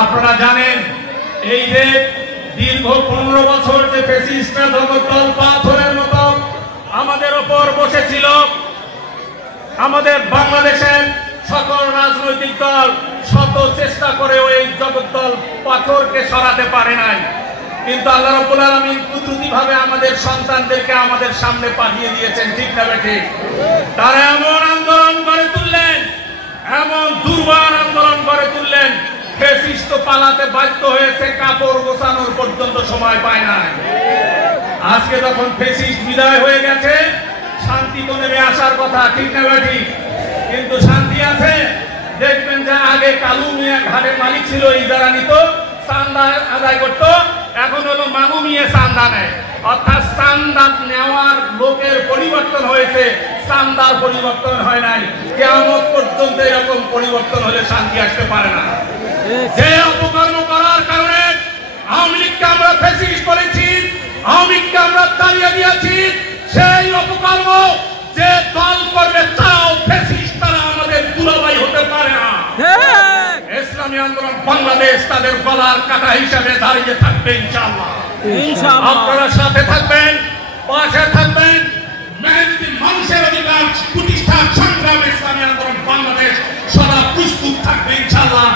আপনারা জানেন এই যে দীর্ঘ 15 বছর যে ফ্যাসিস্টরা দল পাথরের মতো আমাদের উপর বসেছিল, আমাদের বাংলাদেশের সকল রাজনৈতিক দল শত চেষ্টা করেও এই জগদ্দল পাথরকে সরাতে পারে নাই। কিন্তু আল্লাহ রাব্বুল আলামিন কুদরতিভাবে আমাদের সন্তানদেরকে আমাদের সামনে পাঠিয়ে দিয়েছেন, ঠিক না ঠিক? তারা এমন আন্দোলন করে তুললেন, এমন দুর্বার আন্দোলন করে তুললেন, ফ্যাসিস্ট পালাতে বাধ্য হয়েছে, কাপড় গোছানোর পর্যন্ত সময় পায় নাই। আজকে যখন ফ্যাসিস্ট বিদায় হয়ে গেছে, শান্তি তো নেমে আসার কথা, ঠিক না ঠিক? কিন্তু শান্তি আছে? দেখবেন যে আগে কালু মিয়া ঘাটের মালিক ছিল, ইজারা নিত, চান্দা আদায় করতো, এখন হলো মামু মিয়া চান্দা নেয়। অর্থাৎ চান্দা নেওয়ার লোকের পরিবর্তন হয়েছে, চান্দার পরিবর্তন হয় নাই। কিয়ামত পর্যন্ত এরকম পরিবর্তন হলে শান্তি আসতে পারে না। যে অপকর্ম করার কারণে আওয়ামী লীগকে আমরা ফ্যাসিস্ট করেছি, আওয়ামী লীগকে আমরা তাড়িয়ে দিয়েছি, সেই অপকর্ম যে দল করবে তাও ফ্যাসিস্ট, তারা আমাদের দুলাভাই হতে পারে না। ইসলামী আন্দোলন বাংলাদেশ তাদের গলার কাটা হিসাবে দাঁড়িয়ে থাকবে ইনশাআল্লাহ। আপনারা সাথে থাকবেন, পাশে থাকবেন। মেহনতি মানুষের অধিকার প্রতিষ্ঠার সংগ্রামে ইসলামী আন্দোলন বাংলাদেশ সদা প্রস্তুত থাকবে ইনশাআল্লাহ।